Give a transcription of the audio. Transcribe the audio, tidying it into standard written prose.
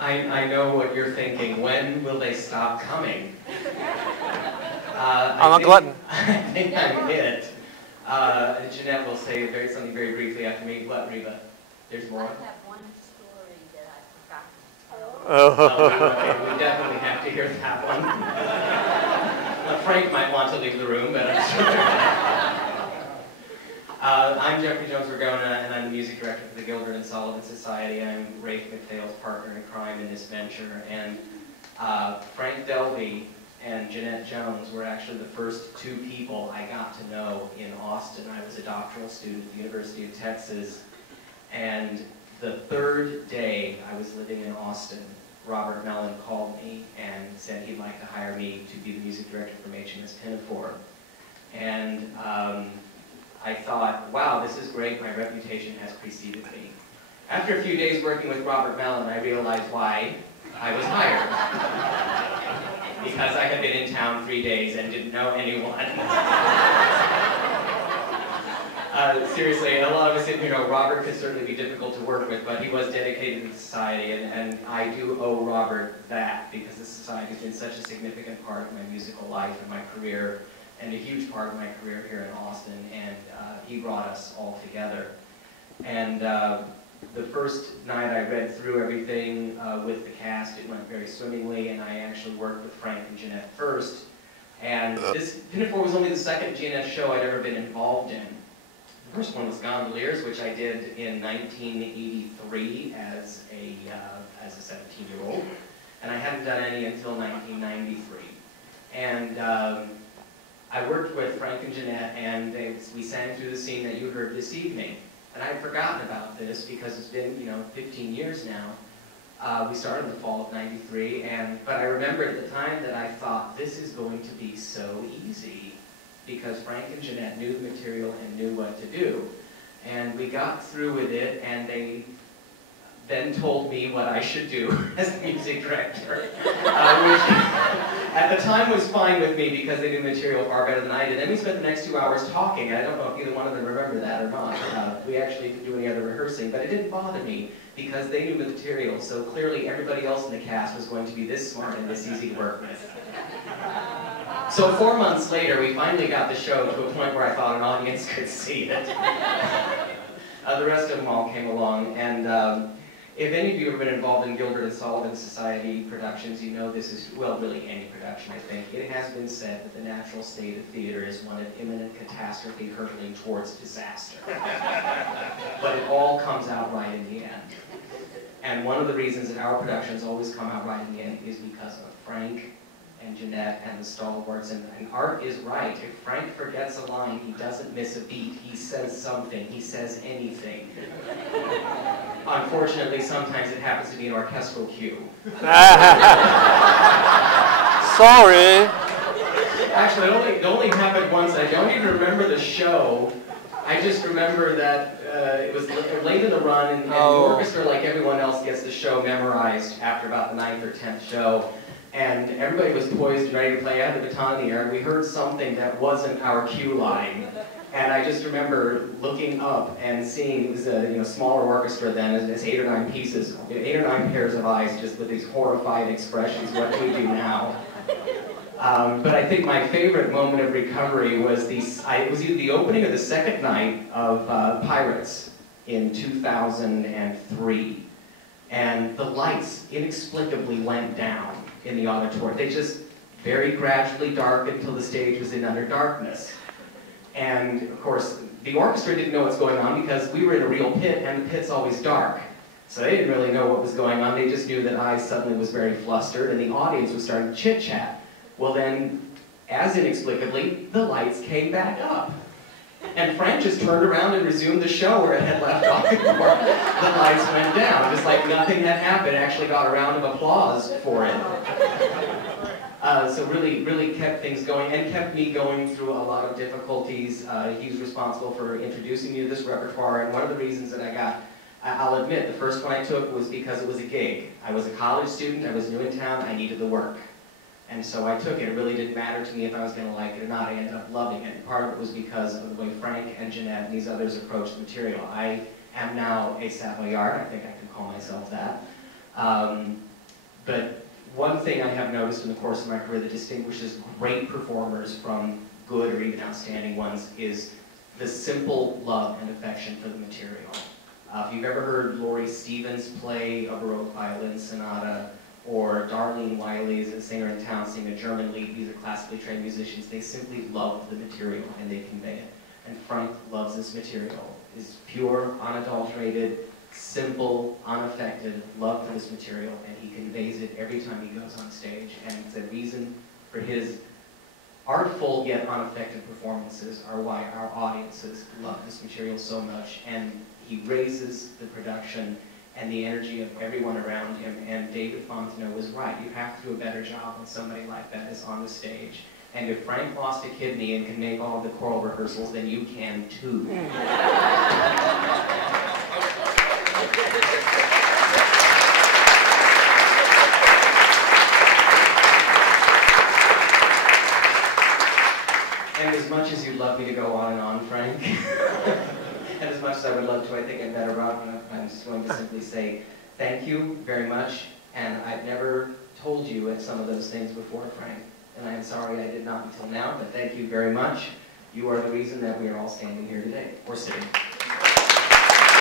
I know what you're thinking. When will they stop coming? I'm a glutton. I think I'm it. Jeanette will say something very briefly after me. What, Reba? There's more? I have one story that I forgot to tell. Oh, we definitely have to hear that one. Frank might want to leave the room, but I'm sure. I'm Jeffry Jones-Ragona, and I'm the music director for the Gilbert and Sullivan Society. I'm Rafe McPhail's partner in crime in this venture. And Frank Delvy and Jeanette Jones were actually the first two people I got to know in Austin. I was a doctoral student at the University of Texas, and the third day I was living in Austin, Robert Mellon called me and said he'd like to hire me to be the music director for HMS Pinafore. And I thought, wow, this is great, my reputation has preceded me. After a few days working with Robert Mellon, I realized why I was hired. Because I had been in town 3 days and didn't know anyone. Seriously, a lot of us, Robert could certainly be difficult to work with, but he was dedicated to the society, and I do owe Robert that, because the society has been such a significant part of my musical life and my career, and a huge part of my career here in Austin, and he brought us all together. And the first night I read through everything with the cast, it went very swimmingly, and I actually worked with Frank and Jeanette first. And this Pinafore was only the second GNS show I'd ever been involved in. The first one was Gondoliers, which I did in 1983 as a 17-year-old, and I hadn't done any until 1993. And I worked with Frank and Jeanette, and we sang through the scene that you heard this evening. And I had forgotten about this because it's been, 15 years now. We started in the fall of '93, but I remember at the time that I thought, this is going to be so easy, because Frank and Jeanette knew the material and knew what to do. And we got through with it, and they then told me what I should do as the music director, which at the time was fine with me because they knew material far better than I did. Then we spent the next 2 hours talking, and I don't know if either one of them remember that or not. We actually didn't do any other rehearsing, but it didn't bother me because they knew the material, so clearly everybody else in the cast was going to be this smart and this easy to work with. So 4 months later, we finally got the show to a point where I thought an audience could see it. The rest of them all came along, and if any of you have been involved in Gilbert and Sullivan Society productions, you know this is, well, really any production, I think. It has been said that the natural state of theater is one of imminent catastrophe hurtling towards disaster. But it all comes out right in the end. And one of the reasons that our productions always come out right in the end is because of Frank and Jeanette and the stalwarts. And Art is right. If Frank forgets a line, he doesn't miss a beat. He says something. He says anything. Unfortunately, sometimes it happens to be an orchestral cue. Sorry. Actually, it only happened once. I don't even remember the show. I just remember that it was late in the run, and the orchestra, like everyone else, gets the show memorized after about the 9th or 10th show. And everybody was poised and ready to play. I had the baton in the air, and we heard something that wasn't our cue line. And I just remember looking up and seeing, it was a smaller orchestra then, and it's 8 or 9 pieces, 8 or 9 pairs of eyes just with these horrified expressions, what do we do now? But I think my favorite moment of recovery was it was either the opening or the second night of Pirates in 2003. And the lights inexplicably went down in the auditorium. They just very gradually darkened until the stage was in utter darkness. And of course, the orchestra didn't know what's going on because we were in a real pit, and the pit's always dark. So they didn't really know what was going on. They just knew that I suddenly was very flustered, and the audience was starting to chit-chat. Well then, as inexplicably, the lights came back up. And Frank just turned around and resumed the show where it had left off before the lights went down. Just like nothing had happened. Actually got a round of applause for it. So really kept things going, and kept me going through a lot of difficulties. He was responsible for introducing me to this repertoire, and one of the reasons that I'll admit, the first one I took was because it was a gig. I was a college student, I was new in town, I needed the work. And so I took it. It really didn't matter to me if I was going to like it or not. I ended up loving it. Part of it was because of the way Frank and Jeanette and these others approached the material. I am now a Savoyard. I think I can call myself that. But one thing I have noticed in the course of my career that distinguishes great performers from good or even outstanding ones is the simple love and affection for the material. If you've ever heard Laurie Stevens play a Baroque violin sonata, or Darlene Wiley is a singer in town singing a German lied, these are classically trained musicians, they simply love the material and they convey it. And Frank loves this material. It's pure, unadulterated, simple, unaffected love for this material, and he conveys it every time he goes on stage. And it's a reason for his artful yet unaffected performances are why our audiences love this material so much. And he raises the production and the energy of everyone around him. And David Fontenot was right. You have to do a better job when somebody like that is on the stage. And if Frank lost a kidney and can make all of the choral rehearsals, then you can too. And as much as you'd love me to go on and on, Frank, and as much as I would love to, I think I'm better off, I'm just going to simply say thank you very much. And I've never told you at some of those things before, Frank. And I am sorry I did not until now, but thank you very much. You are the reason that we are all standing here today, or sitting.